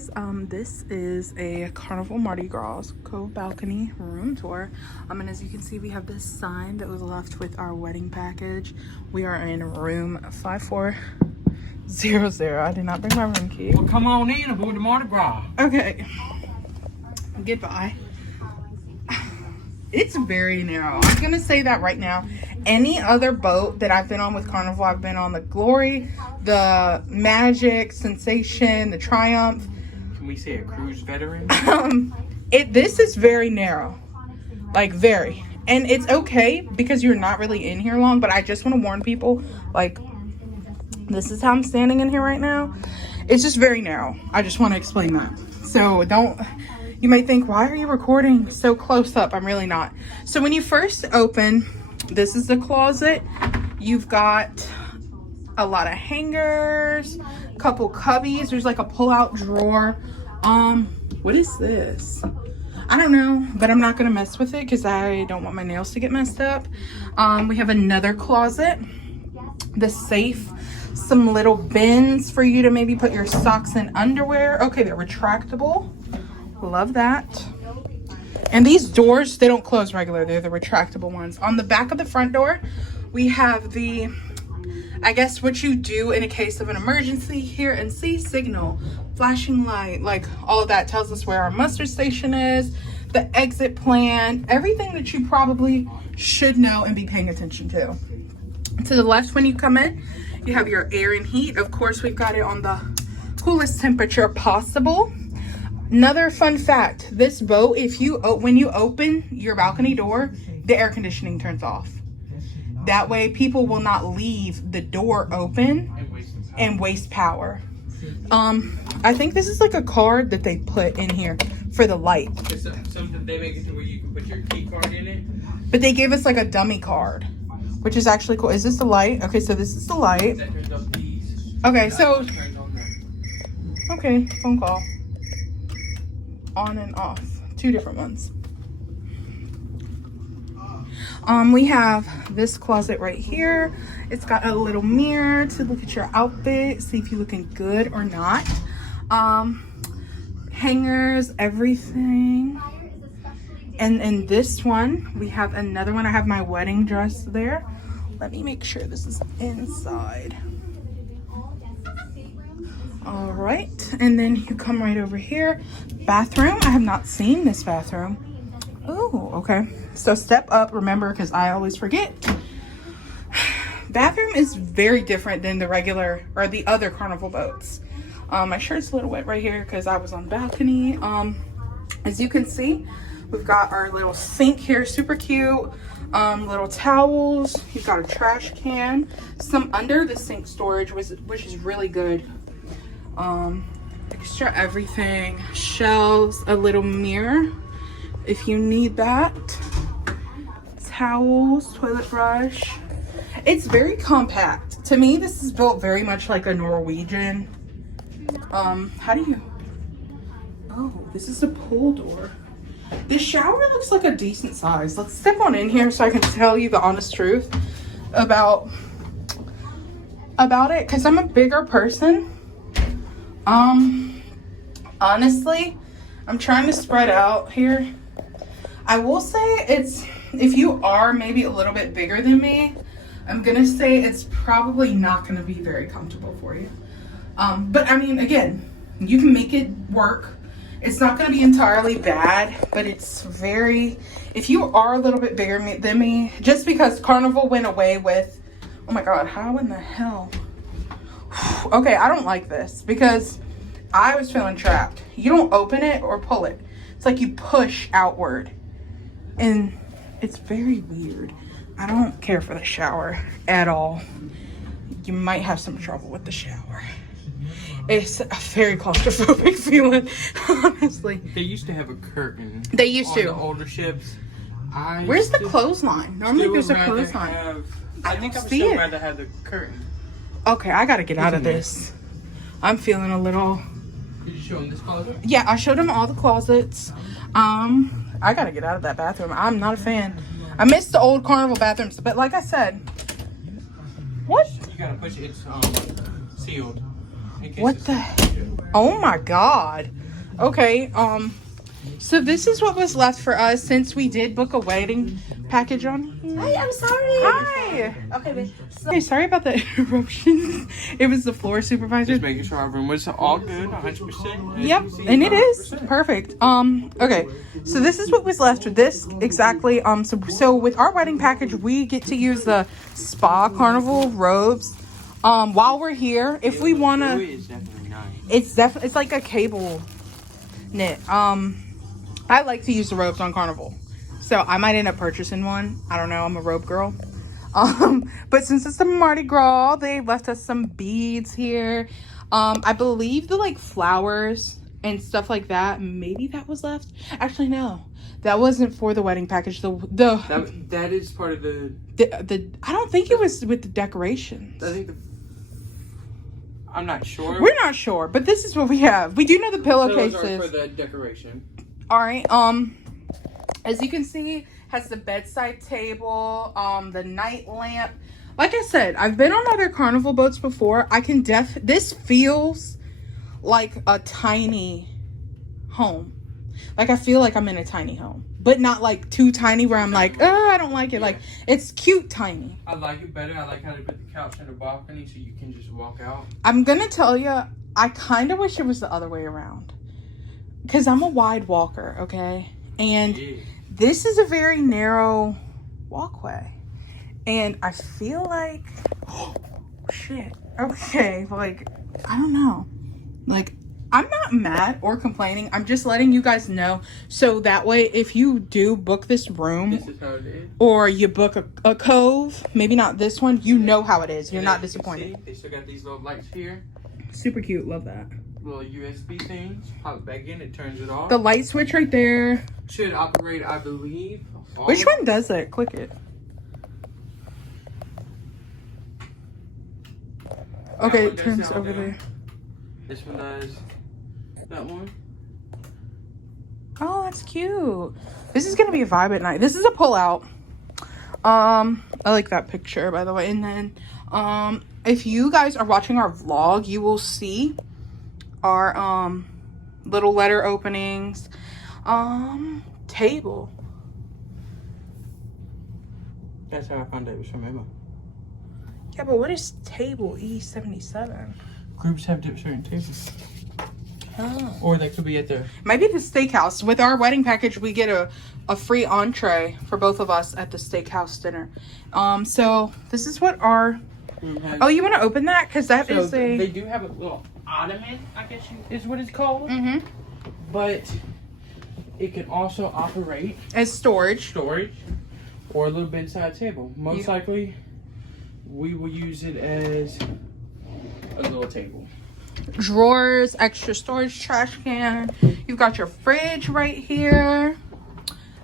guys, this is a Carnival Mardi Gras Cove balcony room tour. And as you can see, we have this sign that was left with our wedding package. We are in room 5400. I did not bring my room key. Well, come on in aboard the Mardi Gras. Okay. Goodbye. It's very narrow. I'm gonna say that right now. Any other boat that I've been on with Carnival, I've been on the Glory, the Magic, Sensation, the Triumph. Can we say a cruise veteran? This is very narrow, like very, and it's okay because you're not really in here long. But I just want to warn people, like, this is how I'm standing in here right now. It's just very narrow. I just want to explain that. So don't. You might think, why are you recording so close up? I'm really not. So when you first open, this is the closet. You've got a lot of hangers, a couple cubbies. There's like a pull-out drawer. What is this? I don't know, but I'm not gonna mess with it because I don't want my nails to get messed up. We have another closet, the safe, some little bins for you to maybe put your socks and underwear. Okay, they're retractable. Love that. And these doors, they don't close regular. They're the retractable ones. On the back of the front door, we have the, I guess what you do in a case of an emergency, hear and see signal, flashing light, like all of that tells us where our muster station is, the exit plan, everything that you probably should know and be paying attention to. To the left when you come in, you have your air and heat. Of course, we've got it on the coolest temperature possible. Another fun fact, this boat, when you open your balcony door, the air conditioning turns off. That way people will not leave the door open and waste power. I think this is like a card that they put in here for the light. Something they make it to where you can put your key card in it. But they gave us like a dummy card, which is actually cool. Is this the light? Okay, so this is the light. That turns off these. Okay, so, okay, phone call. On and off, two different ones. We have this closet right here. It's got a little mirror to look at your outfit, see if you're looking good or not. Hangers, everything. And in this one, we have another one. I have my wedding dress there. Let me make sure this is inside. All right, and then you come right over here. Bathroom. I have not seen this bathroom. Oh, okay. So step up, remember, because I always forget. Bathroom is very different than the regular or the other Carnival boats. My shirt's a little wet right here because I was on the balcony. As you can see, we've got our little sink here, super cute. Little towels. You've got a trash can. Some under the sink storage, which is really good. Extra everything, shelves, a little mirror if you need that, towels, toilet brush. It's very compact. To me, this is built very much like a Norwegian. Oh, this is a pull door. This shower looks like a decent size. Let's step on in here so I can tell you the honest truth about it, because I'm a bigger person. Honestly, I'm trying to spread out here. I will say if you are maybe a little bit bigger than me, I'm gonna say it's probably not gonna be very comfortable for you. But I mean, again, you can make it work. It's not gonna be entirely bad, but it's very, if you are a little bit bigger than me, just because Carnival went away with, oh my God, how in the hell? Okay, I don't like this because I was feeling trapped. You don't open it or pull it. It's like you push outward. And it's very weird. I don't care for the shower at all. You might have some trouble with the shower. It's a very claustrophobic feeling, honestly. They used to have a curtain. They used to. On the older ships. Where's the clothesline? Normally there's a clothesline. I think I would still rather have the curtain. Okay, I gotta get out of this. I'm feeling a little... Did you show them this closet? Yeah, I showed them all the closets. I gotta get out of that bathroom. I'm not a fan. I miss the old Carnival bathrooms, but like I said... What? You gotta push it. It's sealed. What the? Oh my God. Okay. So this is what was left for us since we did book a wedding package on here. Hi, I'm sorry. Hi. Okay, babe. Hey, sorry about the interruptions. It was the floor supervisor. Just making sure our room was all good, 100%. Yep, and it is perfect. Okay, so this is what was left with this exactly. So with our wedding package, we get to use the spa carnival robes. While we're here, if we wanna, It's definitely nice. it's like a cable knit. I like to use the robes on carnival, so I might end up purchasing one. I don't know. I'm a robe girl. But since it's the Mardi Gras, they left us some beads here. I believe the like flowers and stuff like that. Maybe that was left. Actually, no, that wasn't for the wedding package. That is part of the I don't think it was with the decorations. I think I'm not sure. We're not sure, but this is what we have. We do know the Those are pillowcases. for the decoration. All right. As you can see, has the bedside table, the night lamp. Like I said, I've been on other carnival boats before. This feels like a tiny home. Like I feel like I'm in a tiny home, but not like too tiny where I'm like, oh, I don't like it. Yeah. Like it's cute tiny. I like it better. I like how they put the couch in the balcony so you can just walk out. I'm gonna tell you, I kind of wish it was the other way around, because I'm a wide walker, okay, and Yeah. this is a very narrow walkway, and I feel like, oh shit, okay, like I don't know, like I'm not mad or complaining. I'm just letting you guys know, so that way if you do book this room, This is how it is. or you book a Cove, maybe not this one, you know how it is. You're And not as you can disappointed. see, they still got these little lights here. Super cute, love that. Little USB things. Pop it back in, it turns it off. The light switch right there. Should operate, I believe. Which one does it? Click it. Okay, one it does turns that over down. there. This one does that one. Oh, that's cute. This is gonna be a vibe at night. This is a pull out. I like that picture, by the way. And then, if you guys are watching our vlog, you will see our little letter openings. Table. That's how I found out it was from Emma. Yeah, but what is table E77? Groups have certain tables. Oh. Or they could be at the... Maybe the steakhouse. With our wedding package, we get a free entree for both of us at the steakhouse dinner. So this is what our... Oh, you want to open that? Because that So is a... they do have a little ottoman, I guess is what it's called. Mm-hmm. But it can also operate As storage. or a little bedside table. Most likely, we will use it as a little table. Drawers, extra storage, trash can. You've got your fridge right here.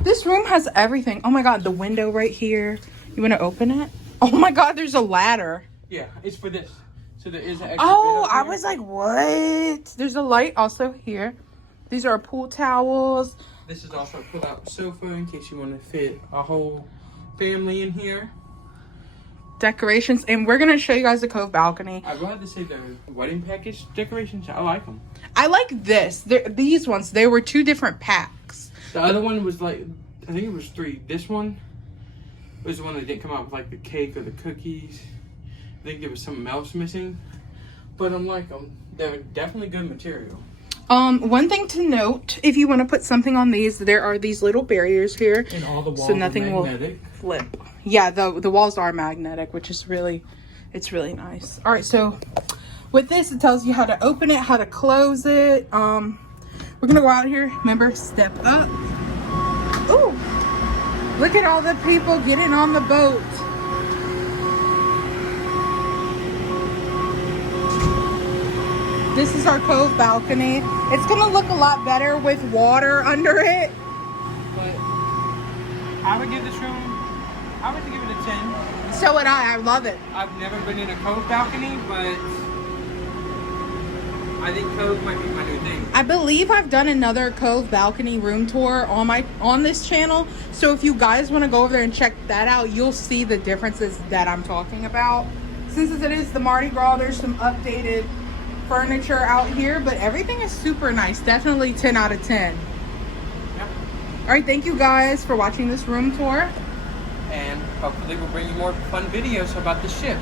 This room has everything. Oh my god, the window right here. You want to open it? Oh my god, there's a ladder. Yeah, it's for this. So there is an extra Oh, bed up I here. was like, what? There's a light also here. These are pool towels. This is also a pull-out sofa in case you want to fit a whole family in here. Decorations. And we're going to show you guys the Cove balcony. I'd rather say the wedding package decorations. I like them. I like this. These ones, they were 2 different packs. The other one was like, I think it was 3. This one was the one that didn't come out with like the cake or the cookies. I think there was something else missing. But I'm like them. They're definitely good material. One thing to note, if you want to put something on these, there are these little barriers here. And all the walls So nothing are magnetic. will flip. Yeah, the walls are magnetic, which is really really nice. All right, so with this, it tells you how to open it, how to close it. We're gonna go out here. Remember, step up. Ooh, look at all the people getting on the boat. This is our Cove balcony. It's gonna look a lot better with water under it. But I would give this room, I would give it a 10. So would I love it. I've never been in a Cove balcony, but I think Cove might be my new thing. I believe I've done another Cove balcony room tour on this channel. So if you guys want to go over there and check that out, you'll see the differences that I'm talking about. Since it is the Mardi Gras, there's some updated furniture out here, but everything is super nice. Definitely 10 out of 10. Yep. All right, thank you guys for watching this room tour. And hopefully we'll bring you more fun videos about the ship.